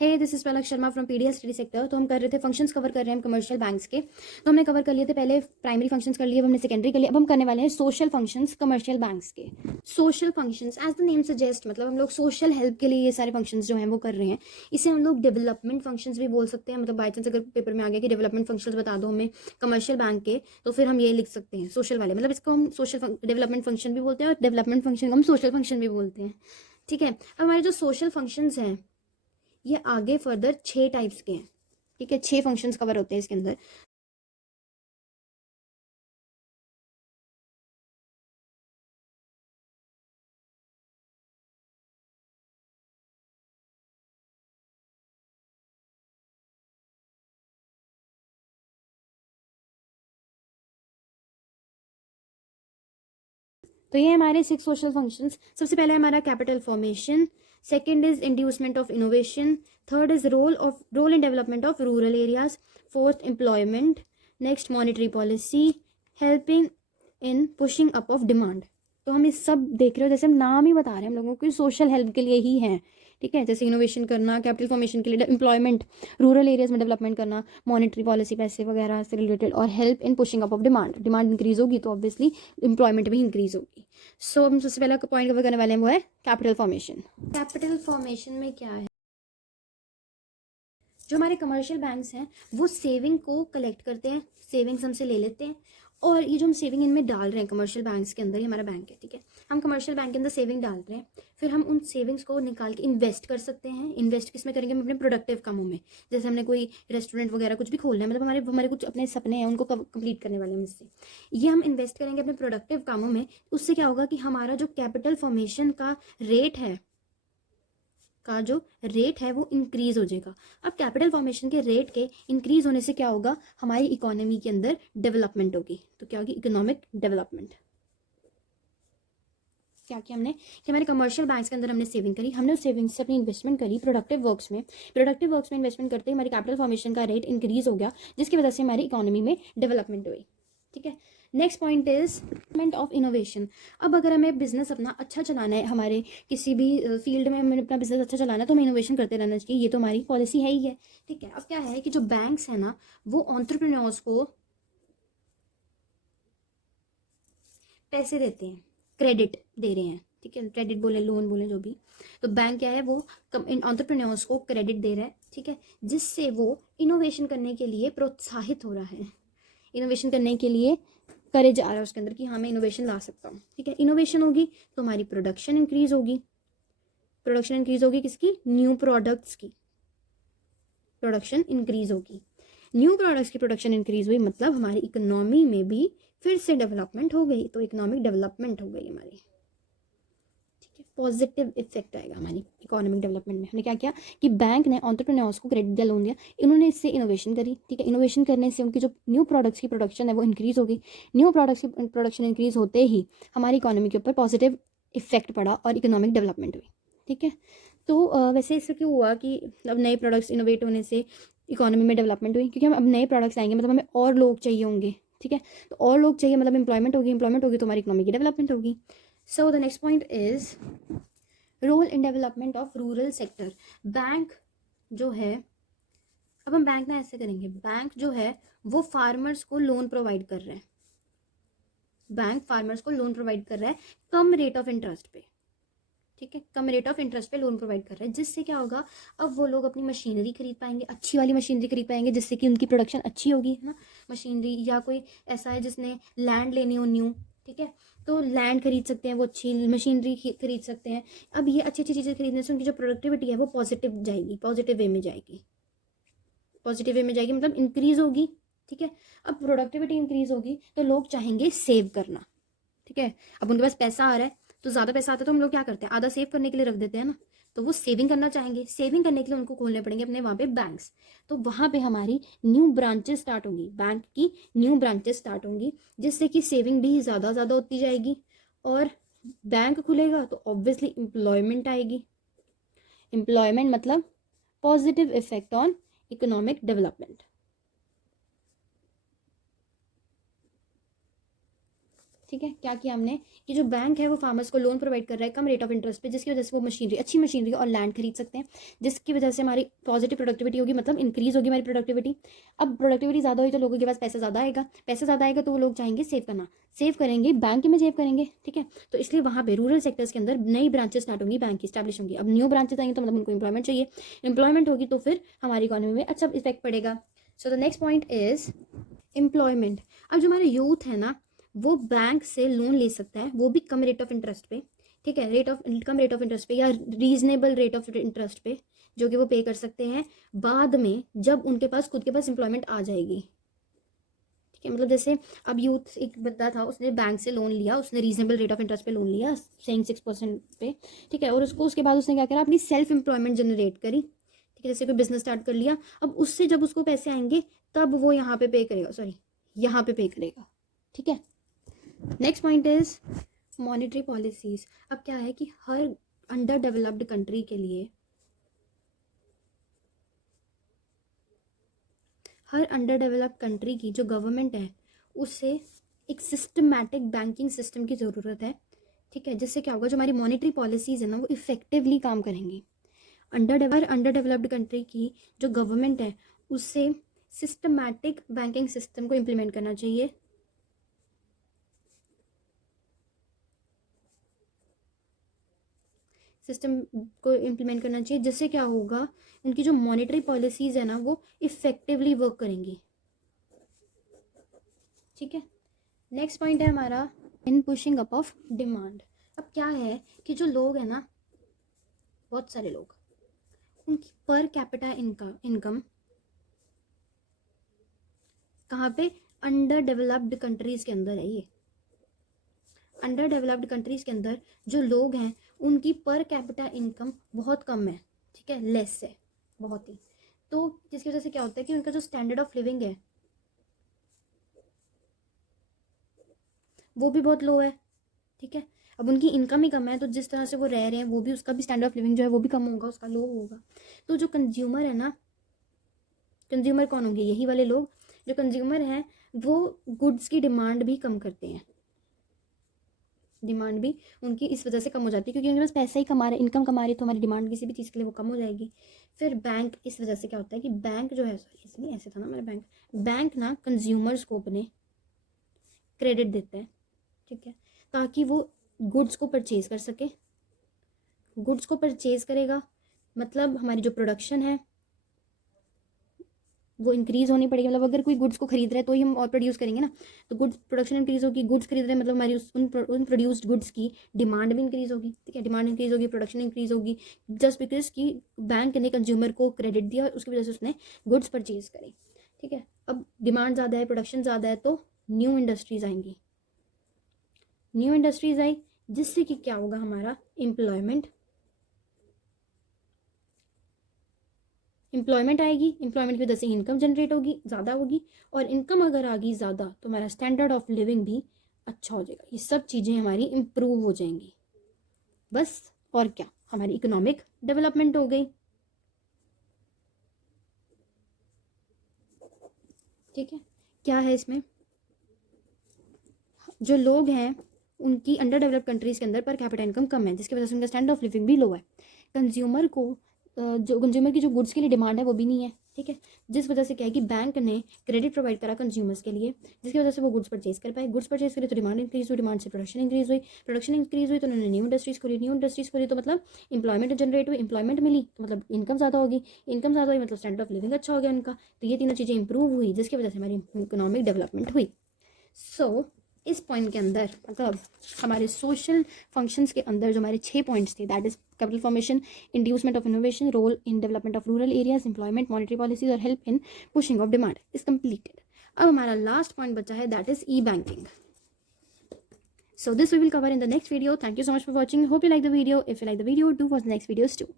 Hey this is Palak Sharma from PDS study sector. तो हम कर रहे थे फंक्शंस कवर कर रहे हैं हम कमर्शियल बैंक्स के। तो हमने कवर कर लिए थे पहले प्राइमरी फंक्शंस कर लिए, अब हमने सेकेंडरी कर लिया। अब हम करने वाले हैं सोशल फंक्शंस कमर्शियल बैंक्स के। Social functions as the name suggest, मतलब हम लोग सोशल हेल्प के लिए ये सारे फंक्शंस जो हैं वो कर रहे हैं। इसे हम लोग डेवलपमेंट फंक्शंस भी बोल सकते हैं। मतलब बाई चांस अगर पेपर में आ गया कि डेवलपमेंट फंक्शंस बता दो हमें कमर्शियल बैंक के, तो फिर हम ये लिख सकते हैं सोशल वाले। मतलब इसको हम सोशल डेवलपमेंट फंक्शन भी बोलते हैं और डेवलपमेंट फंक्शन को हम सोशल फंक्शन भी बोलते हैं। ठीक है, अब हमारे जो सोशल फंक्शंस हैं ये आगे फर्दर 6 टाइप्स के हैं। ठीक है, 6 फंक्शंस कवर होते हैं इसके अंदर। तो ये हमारे 6 सोशल फंक्शंस। सबसे पहले हमारा capital formation, second is inducement of innovation, third is role in development of rural areas, fourth employment, next monetary policy, helping in pushing up of demand. तो हम इस सब देख रहे हो, जैसे हम नाम ही बता रहे हैं हम लोगों को सोशल हेल्प के लिए ही है। ठीक है, जैसे इनोवेशन करना, कैपिटल फॉर्मेशन के लिए, एम्प्लॉयमेंट, रूरल एरियाज में डेवलपमेंट करना, मॉनेटरी पॉलिसी पैसे वगैरह से रिलेटेड, और help in pushing up of demand. Demand increase होगी तो ऑब्वियसली एम्प्लॉयमेंट भी इंक्रीज होगी। सो हम सबसे पहला पॉइंट कवर करने वाले हैं वो है कैपिटल फॉर्मेशन। कैपिटल फॉर्मेशन में क्या है, जो हमारे कमर्शियल बैंक्स हैं वो सेविंग को कलेक्ट करते हैं, सेविंग्स हमसे ले लेते हैं, और ये जो हम सेविंग इनमें डाल रहे हैं कमर्शियल बैंक्स के अंदर, ये हमारा बैंक है। ठीक है, हम कमर्शियल बैंक के अंदर सेविंग डाल रहे हैं, फिर हम उन सेविंग्स को निकाल के इन्वेस्ट कर सकते हैं। इन्वेस्ट किस में करेंगे, हम अपने प्रोडक्टिव कामों में। जैसे हमने कोई रेस्टोरेंट वगैरह कुछ भी खोलना है, मतलब हमारे हमारे कुछ अपने सपने हैं उनको कंप्लीट करने वाले हैं इससे, ये हम इन्वेस्ट करेंगे अपने प्रोडक्टिव कामों में। उससे क्या होगा कि हमारा जो कैपिटल फॉर्मेशन का रेट है वो इंक्रीज हो जाएगा। अब कैपिटल फॉर्मेशन के रेट के इंक्रीज होने से क्या होगा, हमारी इकोनॉमी के अंदर डेवलपमेंट होगी। तो क्या होगी, इकोनॉमिक डेवलपमेंट। क्या किया हमने कि हमारे कमर्शियल बैंक्स के अंदर हमने सेविंग करी, हमने उस सेविंग से अपनी इन्वेस्टमेंट करी प्रोडक्टिव वर्क्स में। प्रोडक्टिव वर्क्स में इन्वेस्टमेंट करते हमारी कैपिटल फॉर्मेशन का रेट इंक्रीज हो गया, जिसकी वजह से हमारी इकोनॉमी में डेवलपमेंट हुई। ठीक है, next point is development of innovation. अब अगर हमें बिजनेस अपना अच्छा चलाना है, हमारे किसी भी फील्ड में हमें अपना बिजनेस अच्छा चलाना है, तो हमें इनोवेशन करते रहना चाहिए। ये तो हमारी पॉलिसी है ही है। ठीक है, अब क्या है कि जो बैंक्स है ना वो एंटरप्रेन्योर्स को पैसे देते हैं, क्रेडिट दे रहे हैं। ठीक है, क्रेडिट बोले लोन बोले जो भी, तो बैंक क्या है वो एंटरप्रेन्योर्स को क्रेडिट दे रहा है। ठीक है, जिससे वो इनोवेशन करने के लिए प्रोत्साहित हो रहा है, इनोवेशन करने के लिए करे जा रहा है उसके अंदर कि हाँ मैं इनोवेशन ला सकता हूँ। ठीक है, इनोवेशन होगी तो हमारी प्रोडक्शन इंक्रीज होगी। प्रोडक्शन इंक्रीज होगी किसकी, न्यू प्रोडक्ट्स की प्रोडक्शन इंक्रीज होगी। न्यू प्रोडक्ट्स की प्रोडक्शन इंक्रीज हुई मतलब हमारी इकोनॉमी में भी फिर से डेवलपमेंट हो गई, तो इकोनॉमिक डेवलपमेंट हो गई हमारी। ठीक है, पॉजिटिव इफेक्ट आएगा हमारी इकोनॉमिक डेवलपमेंट में। हमने क्या किया कि बैंक ने एंटरप्रेन्योर्स को क्रेडिट दिया, लोन दिया, इन्होंने इससे इनोवेशन करी। ठीक है, इनोवेशन करने से उनकी जो न्यू प्रोडक्ट्स की प्रोडक्शन है वो इंक्रीज होगी। न्यू प्रोडक्ट्स की प्रोडक्शन इंक्रीज होते ही हमारी इकोनॉमी के ऊपर पॉजिटिव इफेक्ट पड़ा और इकोनॉमिक डेवलपमेंट हुई। ठीक है, तो वैसे इससे क्यों हुआ कि अब नए प्रोडक्ट्स इनोवेट होने से इकोनॉमी में डेवलपमेंट हुई, क्योंकि हम अब नए प्रोडक्ट्स आएंगे मतलब हमें और लोग चाहिए होंगे। ठीक है, तो और लोग चाहिए मतलब एम्प्लॉयमेंट होगी, एम्प्लॉयमेंट होगी तो हमारी इकोनॉमी की डेवलपमेंट होगी। So the next point is role in development of rural sector. Bank जो है, अब हम बैंक ना ऐसे करेंगे, बैंक जो है वो फार्मर्स को लोन प्रोवाइड कर रहा है। बैंक फार्मर्स को लोन प्रोवाइड कर रहा है कम रेट ऑफ इंटरेस्ट पे। ठीक है, कम रेट ऑफ इंटरेस्ट पे लोन प्रोवाइड कर रहा है, जिससे क्या होगा, अब वो लोग अपनी मशीनरी खरीद पाएंगे, अच्छी वाली मशीनरी खरीद पाएंगे, जिससे कि उनकी प्रोडक्शन अच्छी होगी, है ना। मशीनरी, या कोई ऐसा है जिसने लैंड लेनी हो न्यू, ठीक है, तो लैंड खरीद सकते हैं, वो अच्छी मशीनरी खरीद सकते हैं। अब ये अच्छी अच्छी चीज़ें खरीदने से उनकी जो प्रोडक्टिविटी है वो पॉजिटिव जाएगी, पॉजिटिव वे में जाएगी, पॉजिटिव वे में जाएगी मतलब इंक्रीज होगी। ठीक है, अब प्रोडक्टिविटी इंक्रीज होगी तो लोग चाहेंगे सेव करना। ठीक है, अब उनके पास पैसा आ रहा है, तो ज़्यादा पैसा आता है तो हम लोग क्या करते हैं, आधा सेव करने के लिए रख देते हैं ना, तो वो सेविंग करना चाहेंगे। सेविंग करने के लिए उनको खोलने पड़ेंगे अपने वहाँ पे बैंक्स, तो वहाँ पे हमारी न्यू ब्रांचेस स्टार्ट होंगी, बैंक की न्यू ब्रांचेस स्टार्ट होंगी, जिससे कि सेविंग भी ज़्यादा ज़्यादा होती जाएगी, और बैंक खुलेगा तो ऑब्वियसली एम्प्लॉयमेंट आएगी। एम्प्लॉयमेंट मतलब positive effect on economic development. ठीक है, क्या किया हमने कि जो बैंक है वो फार्मर्स को लोन प्रोवाइड कर रहा है कम रेट ऑफ इंटरेस्ट पे, जिसकी वजह से वो मशीनरी, अच्छी मशीनरी और लैंड खरीद सकते हैं, जिसकी वजह से हमारी पॉजिटिव प्रोडक्टिविटी होगी, मतलब इंक्रीज होगी हमारी प्रोडक्टिविटी। अब प्रोडक्टिविटी ज़्यादा हुई तो लोगों के पास पैसा ज़्यादा आएगा, पैसा ज़्यादा आएगा तो वो लोग चाहेंगे सेव करना, सेव करेंगे बैंक में सेव करेंगे, ठीक है। तो इसलिए वहाँ पे रूरल सेक्टर्स के अंदर नई ब्रांचेस स्टार्ट होंगी, बैंक की स्टैब्लिश होंगी। अब न्यू ब्रांचेस आएंगे तो मतलब उनको एम्प्लॉयमेंट चाहिए, एम्प्लॉयमेंट होगी तो फिर हमारी इकोनॉमी में अच्छा इफेक्ट पड़ेगा। सो the next point is employment. अब जो हमारा यूथ है ना वो बैंक से लोन ले सकता है, वो भी कम रेट ऑफ इंटरेस्ट पे, ठीक है, कम रेट ऑफ इंटरेस्ट पे या रीजनेबल रेट ऑफ इंटरेस्ट पे, जो कि वो पे कर सकते हैं बाद में जब उनके पास खुद के पास एम्प्लॉयमेंट आ जाएगी, ठीक है। मतलब जैसे अब यूथ एक बंदा था, उसने बैंक से लोन लिया, उसने रीजनेबल रेट ऑफ इंटरेस्ट पे लोन लिया, सेइंग 6% पे, ठीक है, और उसके बाद उसने क्या करा, अपनी सेल्फ एम्प्लॉयमेंट जनरेट करी, ठीक है, जैसे कोई बिजनेस स्टार्ट कर लिया। अब उससे जब उसको पैसे आएंगे तब वो यहाँ पे पे करेगा, सॉरी यहाँ पे पे करेगा, ठीक है। Next point is monetary policies. अब क्या है कि हर अंडर डेवलप्ड कंट्री के लिए, हर अंडर डेवलप्ड कंट्री की जो गवर्नमेंट है उसे एक सिस्टमैटिक बैंकिंग सिस्टम की ज़रूरत है, ठीक है, जिससे क्या होगा, जो हमारी मॉनेटरी पॉलिसीज़ है ना वो इफेक्टिवली काम करेंगी। अंडर डेवलप्ड कंट्री की जो गवर्नमेंट है उससे सिस्टमैटिक बैंकिंग सिस्टम को इम्प्लीमेंट करना चाहिए, सिस्टम को इम्प्लीमेंट करना चाहिए, जिससे क्या होगा, उनकी जो मॉनेटरी पॉलिसीज़ है ना वो इफेक्टिवली वर्क करेंगी, ठीक है। नेक्स्ट पॉइंट है हमारा इन पुशिंग अप ऑफ डिमांड। अब क्या है कि जो लोग हैं ना, बहुत सारे लोग, उनकी पर कैपिटा इनकम कहाँ पे, अंडर डेवलप्ड कंट्रीज़ के अंदर है। ये अंडर डेवलप्ड कंट्रीज़ के अंदर जो लोग हैं उनकी पर कैपिटा इनकम बहुत कम है, ठीक है, लेस है बहुत ही। तो जिसकी वजह से क्या होता है कि उनका जो स्टैंडर्ड ऑफ लिविंग है वो भी बहुत लो है, ठीक है। अब उनकी इनकम ही कम है तो जिस तरह से वो रह रहे हैं वो भी, उसका भी स्टैंडर्ड ऑफ लिविंग जो है वो भी कम होगा, उसका लो होगा। तो जो कंज्यूमर है ना, कंज्यूमर कौन होंगे, यही वाले लोग। जो कंज्यूमर हैं वो गुड्स की डिमांड भी कम करते हैं, डिमांड भी उनकी इस वजह से कम हो जाती है क्योंकि उनके पास पैसा ही कमा रहे, इनकम कमा रही, तो हमारी डिमांड किसी भी चीज़ के लिए वो कम हो जाएगी। फिर बैंक, इस वजह से क्या होता है कि बैंक जो है, सॉरी इसलिए ऐसे था ना मेरा, बैंक ना कंज्यूमर्स को अपने क्रेडिट देता है, ठीक है, ताकि वो गुड्स को परचेज कर सके। गुड्स को परचेज करेगा मतलब हमारी जो प्रोडक्शन है वो इंक्रीज़ होनी पड़ेगी। मतलब अगर कोई गुड्स को खरीद रहा है तो ही हम और प्रोड्यूस करेंगे ना, तो गुड्स प्रोडक्शन इंक्रीज़ होगी, गुड्स खरीद रहे हैं मतलब हमारी उन प्रोड्यूस्ड गुड्स की डिमांड भी इंक्रीज़ होगी, ठीक है, डिमांड इंक्रीज़ होगी, प्रोडक्शन इंक्रीज़ होगी, जस्ट बिकॉज कि बैंक ने कंज्यूमर को क्रेडिट दिया और उसकी वजह से उसने गुड्स परचेज करी, ठीक है। अब डिमांड ज़्यादा है, प्रोडक्शन ज़्यादा है, तो न्यू इंडस्ट्रीज़ आएंगी, न्यू इंडस्ट्रीज़ आई जिससे कि क्या होगा, हमारा एम्प्लॉयमेंट आएगी, एम्प्लॉयमेंट की वजह से इनकम जनरेट होगी, ज़्यादा होगी, और इनकम अगर आ गई ज़्यादा तो हमारा स्टैंडर्ड ऑफ लिविंग भी अच्छा हो जाएगा, ये सब चीज़ें हमारी इम्प्रूव हो जाएंगी, बस और क्या, हमारी इकोनॉमिक डेवलपमेंट हो गई, ठीक है। क्या है इसमें, जो लोग हैं उनकी अंडर डेवलप्ड कंट्रीज़ के अंदर पर कैपिटा इनकम कम है, जिसकी वजह से उनका स्टैंडर्ड ऑफ लिविंग भी लो है। कंज्यूमर को जो कंज्यूमर की जो गुड्स के लिए डिमांड है वो भी नहीं है, ठीक है, जिस वजह से क्या है कि बैंक ने क्रेडिट प्रोवाइड करा कंज्यूमर्स के लिए, जिसकी वजह से वो गुड्स परचेज कर पाए, गुड्स परचेज करी तो डिमांड इंक्रीज हुई, डिमांड से प्रोडक्शन इंक्रीज हुई, प्रोडक्शन इंक्रीज हुई तो उन्होंने न्यू इंडस्ट्रीज खोली, न्यू इंडस्ट्रीज खोली तो मतलब इंप्लॉयमेंट जनरेट हुई, इंप्लॉयमेंट मिली तो मतलब इनकम ज़्यादा होगी, इनकम ज़्यादा हुई मतलब स्टैंडर्ड ऑफ लिविंग अच्छा हो गया उनका, तो ये तीनों चीज़ें इंप्रूव हुई जिसकी वजह से हमारी इकोनॉमिक डेवलपमेंट हुई। सो इस पॉइंट के अंदर मतलब हमारे सोशल फंक्शंस के अंदर जो हमारे 6 पॉइंट्स थे, that is capital formation, inducement of innovation, role in development of rural areas, employment, monetary policies और help in pushing of demand is completed. अब हमारा लास्ट पॉइंट बचा है, that is e banking. So this we will cover in the next video. Thank you so much for watching. Hope you like the video. If you like the video, do watch the next videos too.